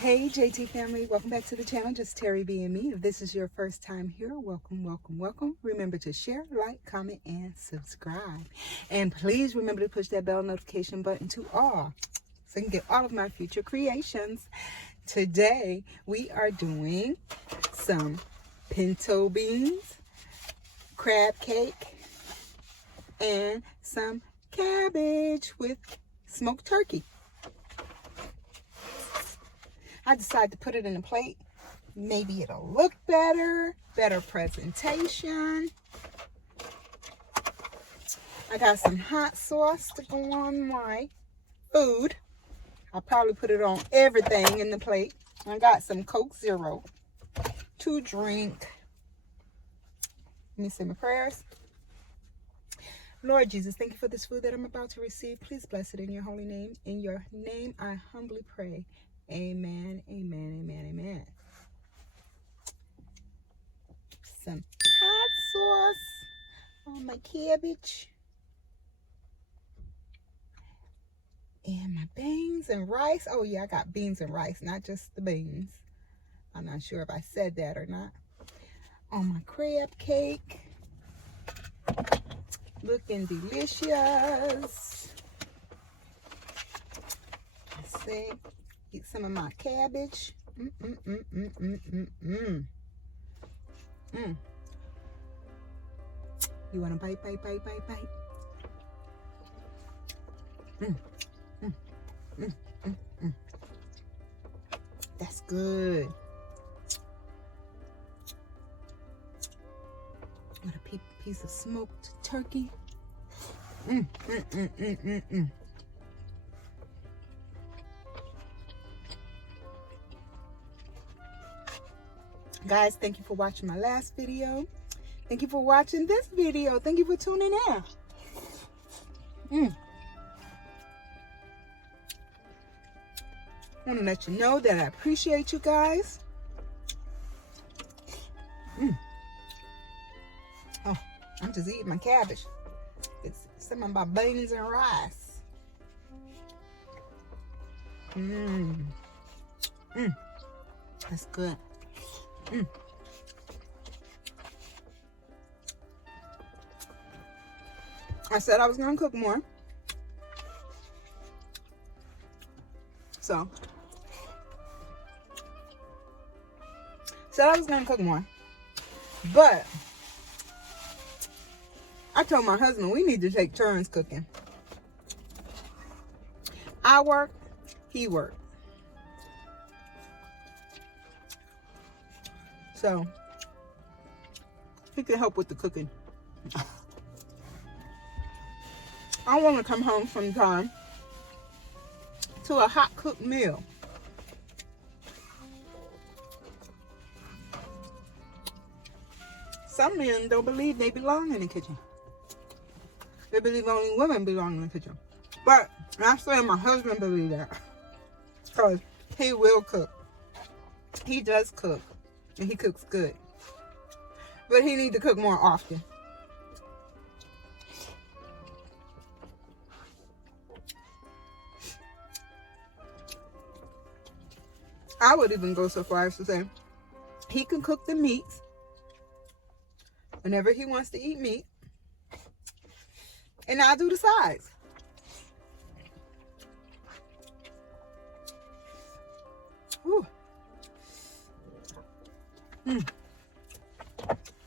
Hey JT family, welcome back to the channel. Just Terry B and me. If this is your first time here, welcome. Remember to share, like, comment, and subscribe. And please remember to push that bell notification button to all so you can get all of my future creations. Today we are doing some pinto beans, crab cake, and some cabbage with smoked turkey. I decided to put it in a plate. Maybe it'll look better presentation. I got some hot sauce to go on my food. I'll probably put it on everything in the plate. I got some Coke Zero to drink. Let me say my prayers. Lord Jesus, thank you for this food that I'm about to receive. Please bless it in your holy name. In your name, I humbly pray. Amen, amen, amen, amen. Some hot sauce on my cabbage. And my beans and rice. Oh yeah, I got beans and rice, not just the beans. I'm not sure if I said that or not. On my crab cake. Looking delicious. Let's see. Eat some of my cabbage. You want to bite? That's good. Got a piece of smoked turkey. Guys, thank you for watching my last video. Thank you for watching this video. Thank you for tuning in. I want to let you know that I appreciate you guys. Oh, I'm just eating my cabbage. It's some of my beans and rice. That's good. I said I was gonna cook more, but I told my husband we need to take turns cooking. I work, he work. So he can help with the cooking. I want to come home sometime to a hot cooked meal. Some men don't believe they belong in the kitchen. They believe only women belong in the kitchen. But I say my husband believes that. Because he will cook. He does cook. And he cooks good. But he needs to cook more often. I would even go so far as to say he can cook the meats whenever he wants to eat meat. And I'll do the sides. Whew.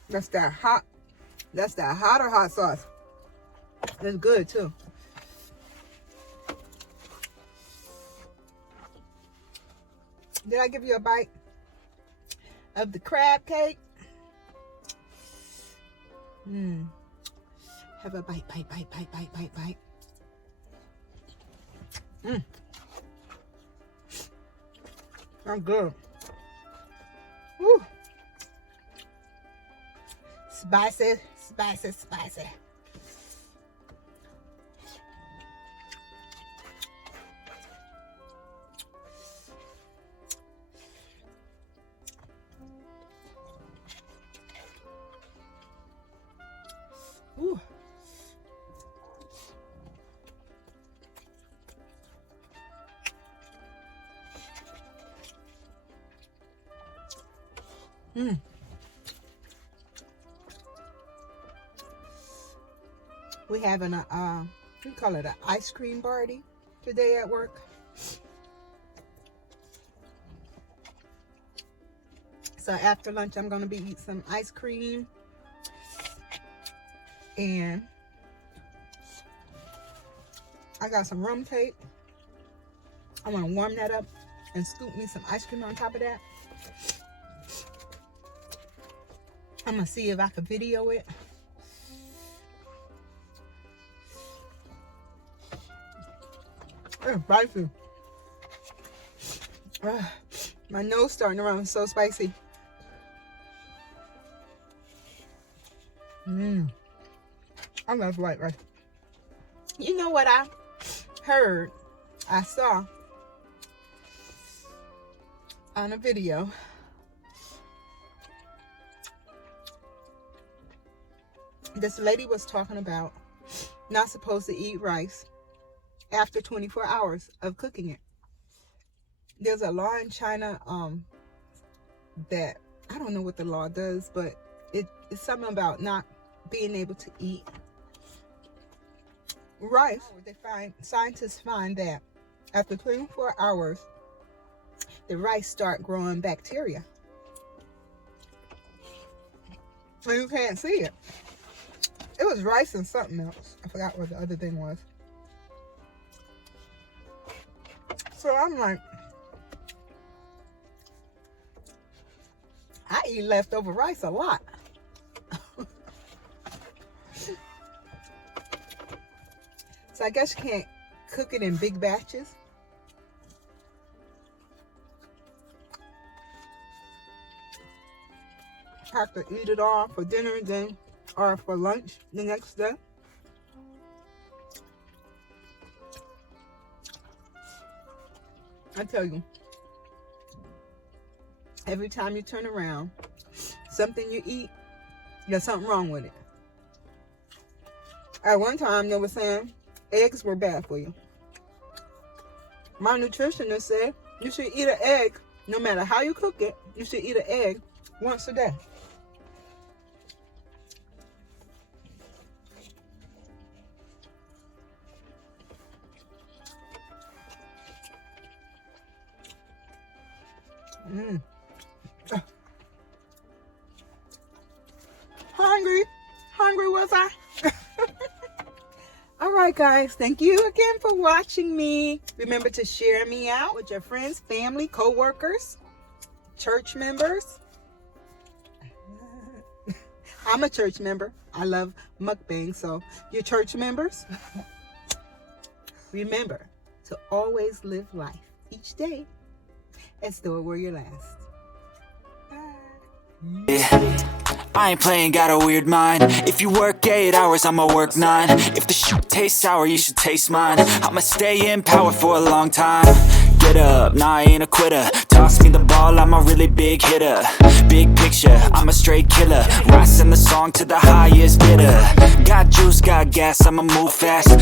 That's that hotter hot sauce. It's good too. Did I give you a bite of the crab cake? Have a bite. I'm good. Woo. Spicy. Ooh. We having a we call it an ice cream party today at work. So after lunch, I'm gonna be eating some ice cream, and I got some rum tape. I'm gonna warm that up and scoop me some ice cream on top of that. I'm gonna see if I can video it. It's spicy. My nose starting to run. It's so spicy. I love white rice. You know what I heard? I saw on a video. This lady was talking about not supposed to eat rice after 24 hours of cooking it. There's a law in China that I don't know what the law does, but it's something about not being able to eat rice. Scientists find that after 24 hours, the rice start growing bacteria, and you can't see it. It was rice and something else. I forgot what the other thing was. So I'm like, I eat leftover rice a lot. So I guess you can't cook it in big batches. Have to eat it all for dinner then, or for lunch the next day. I tell you, every time you turn around, something you eat, there's something wrong with it. At one time, they were saying eggs were bad for you. My nutritionist said you should eat an egg, no matter how you cook it, you should eat an egg once a day. Hungry was I? All right, guys, thank you again for watching me. Remember to share me out with your friends, family, co-workers, church members. I'm a church member. I love mukbang, so your church members. Remember to always live life each day as though it were your last. Yeah. I ain't playing, got a weird mind. If you work 8 hours, I'ma work 9. If the shoot tastes sour, you should taste mine. I'ma stay in power for a long time. Get up, nah, I ain't a quitter. Toss me the ball, I'm a really big hitter. Big picture, I'm a straight killer. Rising the song to the highest bidder. Got juice, got gas, I'ma move fast.